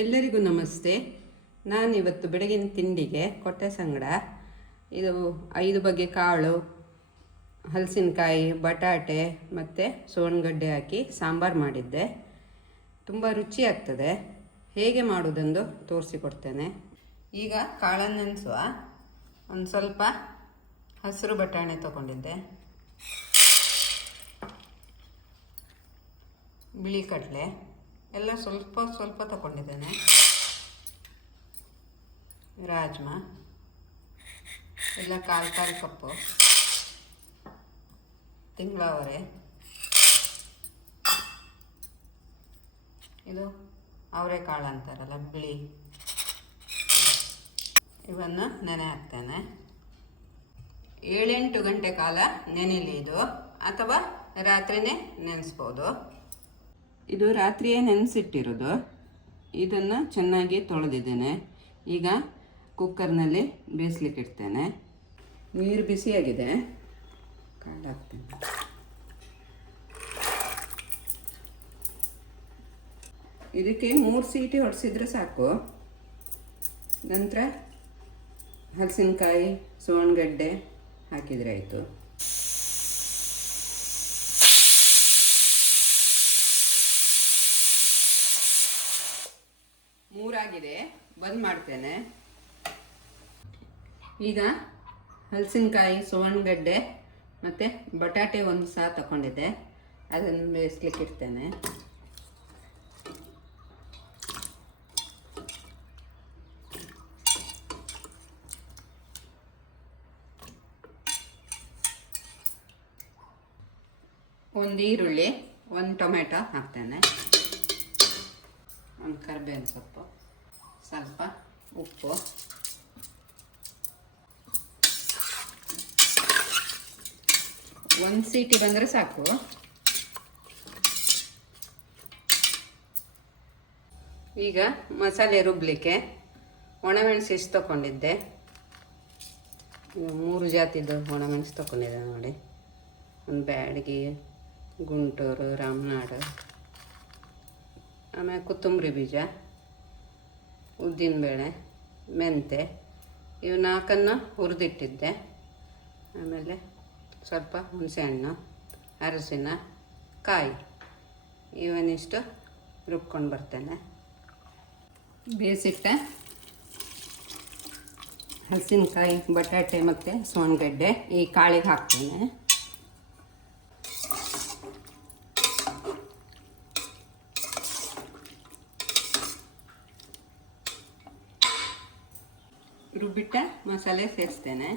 ಎಲ್ಲರಿಗೂ ನಮಸ್ತೆ. ನಾನಿವತ್ತು ಬೆಳಗಿನ ತಿಂಡಿಗೆ ಕೊಟ್ಟೆ ಸಂಗಡ ಇದು 5 ಬಗೆ ಕಾಳು, ಹಲಸಿನಕಾಯಿ, ಬಟಾಟೆ ಮತ್ತು ಸೋನ್ಗಡ್ಡೆ ಹಾಕಿ ಸಾಂಬಾರು ಮಾಡಿದ್ದೆ. ತುಂಬ ರುಚಿಯಾಗ್ತದೆ. ಹೇಗೆ ಮಾಡೋದೆಂದು ತೋರಿಸಿಕೊಡ್ತೇನೆ. ಈಗ ಕಾಳನ್ನು ನೆನೆಸುವ. ಒಂದು ಸ್ವಲ್ಪ ಹಸಿರು ಬಟಾಣೆ ತಗೊಂಡಿದ್ದೆ, ಬಿಳಿ ಕಡಲೆ ಎಲ್ಲ ಸ್ವಲ್ಪ ಸ್ವಲ್ಪ ತಗೊಂಡಿದ್ದೇನೆ, ರಾಜ್ಮಾ ಎಲ್ಲ ಕಾಲು ಕಪ್ಪು, ತಿಂಗಳವರೆ, ಇದು ಅವರೆಕಾಳು ಅಂತಾರಲ್ಲ ಬಿಳಿ, ಇವನ್ನು ನೆನೆ ಹಾಕ್ತೇನೆ. 7-8 ಗಂಟೆ ಕಾಲ ನೆನೆಯಲಿ ಇದು, ಅಥವಾ ರಾತ್ರಿನೇ ನೆನೆಸ್ಬೋದು. ಇದು ರಾತ್ರಿಯೇ ನೆನೆಸಿಟ್ಟಿರೋದು. ಇದನ್ನು ಚೆನ್ನಾಗಿ ತೊಳೆದಿದ್ದೇನೆ. ಈಗ ಕುಕ್ಕರ್ನಲ್ಲಿ ಬೇಯಿಸ್ಲಿಕ್ಕೆ ಇಡ್ತೇನೆ. ನೀರು ಬಿಸಿಯಾಗಿದೆ, ಕಾಳು ಹಾಕ್ತೇನೆ. ಇದಕ್ಕೆ 3 ಸೀಟಿ ಹೊಡೆಸಿದ್ರೆ ಸಾಕು. ನಂತರ ಹಲಸಿನಕಾಯಿ, ಸೋನ್ಗಡ್ಡೆ ಹಾಕಿದರೆ ಆಯಿತು. ಮೂರಾಗಿದೆ, ಬಂದ್ ಮಾಡ್ತೇನೆ. ಈಗ ಹಲಸಿನಕಾಯಿ, ಸೋನ್ಗಡ್ಡೆ ಮತ್ತು ಬಟಾಟೆ ಒಂದು ಸಹ ತಗೊಂಡಿದ್ದೆ, ಅದನ್ನು ಬೇಯಿಸ್ಲಿಕ್ಕೆ ಇಡ್ತೇನೆ. ಒಂದು ಈರುಳ್ಳಿ, ಒಂದು ಟೊಮೆಟೊ ಹಾಕ್ತೇನೆ, ಒಂದು ಕರಿಬೇವಿನ ಸೊಪ್ಪು, ಸ್ವಲ್ಪ ಉಪ್ಪು, ಒಂದು ಸೀಟಿ ಬಂದರೆ ಸಾಕು. ಈಗ ಮಸಾಲೆ ರುಬ್ಬಲಿಕ್ಕೆ ಒಣಮೆಣಸು ಇಷ್ಟು ತಗೊಂಡಿದ್ದೆ. 3 ಜಾತಿದು ಒಣಮೆಣಸು ತಗೊಂಡಿದ್ದೆ ನೋಡಿ. ಒಂದು ಬ್ಯಾಡಗಿ, ಗುಂಟೂರು, ರಾಮನಾಡು, ಆಮೇಲೆ ಕೊತ್ತಂಬರಿ ಬೀಜ, ಉದ್ದಿನಬೇಳೆ, ಮೆಂತೆ, ಇವು 4 ಹುರಿದಿಟ್ಟಿದ್ದೆ. ಆಮೇಲೆ ಸ್ವಲ್ಪ ಹುಣಸೆಹಣ್ಣು, ಅರಸಿನ ಕಾಯಿ, ಇವನ್ನಿಷ್ಟು ರುಬ್ಕೊಂಡು ಬರ್ತೇನೆ. ಬೇಯಿಸಿಟ್ಟ ಹಲಸಿನಕಾಯಿ, ಬಟಾಟೆ ಮತ್ತು ಸೋನ್ಗಡ್ಡೆ ಈ ಕಾಳಿಗೆ ಹಾಕ್ತೇನೆ. ರುಬ್ಬಿಟ್ಟ ಮಸಾಲೆ ಸೇರಿಸ್ತೇನೆ.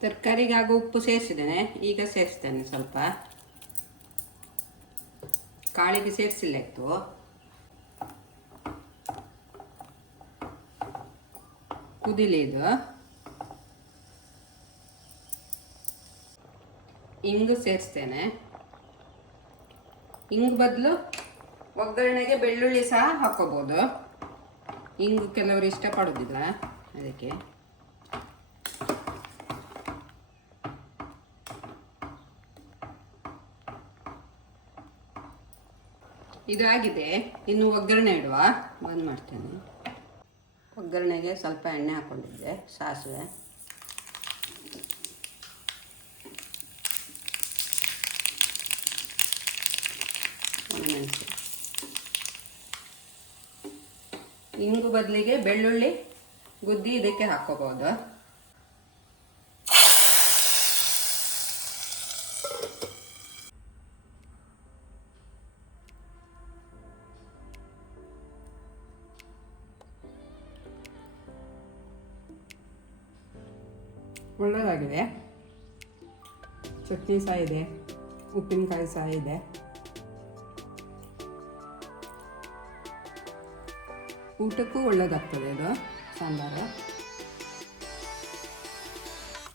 ತರಕಾರಿಗಾಗೋ ಉಪ್ಪು ಸೇರಿಸಿದ್ದೇನೆ. ಈಗ ಸೇರಿಸ್ತೇನೆ ಸ್ವಲ್ಪ. ಕಾಳಿಗೆ ಸೇರಿಸಿಲ್ಲ ಇತ್ತು. ಕುದಿಲಿ ಇದು. ಇಂಗು ಸೇರಿಸ್ತೇನೆ. ಇಂಗು ಬದಲು ಒಗ್ಗರಣೆಗೆ ಬೆಳ್ಳುಳ್ಳಿ ಸಹ ಹಾಕೋಬೋದು. ಇಂಗು ಕೆಲವರು ಇಷ್ಟಪಡೋದಿಲ್ಲ, ಅದಕ್ಕೆ. ಇದಾಗಿದೆ, ಇನ್ನು ಒಗ್ಗರಣೆ ಇಡುವ. ಬಂದ್ ಮಾಡ್ತೇನೆ. ಒಗ್ಗರಣೆಗೆ ಸ್ವಲ್ಪ ಎಣ್ಣೆ ಹಾಕ್ಕೊಂಡಿದ್ದೆ, ಸಾಸಿವೆ, ಒಣಮೆಣಸು, ಇಂಗು ಬದಲಿಗೆ ಬೆಳ್ಳುಳ್ಳಿ ಗುದ್ದಿ ಇದಕ್ಕೆ ಹಾಕೋಬಹುದು. ಒಳ್ಳೆಯದಾಗಿದೆ. ಚಟ್ನಿ ಸಹ ಇದೆ, ಉಪ್ಪಿನಕಾಯಿ ಸಹ ಇದೆ. ಊಟಕ್ಕೂ ಒಳ್ಳೆಯದಾಗ್ತದೆ ಇದು ಸಾಂಬಾರು.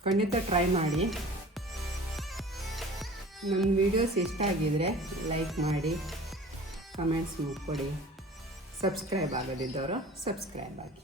ಖಂಡಿತ ಟ್ರೈ ಮಾಡಿ. ನನ್ನ ವೀಡಿಯೋಸ್ ಇಷ್ಟ ಆಗಿದರೆ ಲೈಕ್ ಮಾಡಿ, ಕಮೆಂಟ್ಸ್ ಕೊಡಿ. ಸಬ್ಸ್ಕ್ರೈಬ್ ಆಗೋದಿದ್ದವರು ಸಬ್ಸ್ಕ್ರೈಬ್ ಆಗಿ.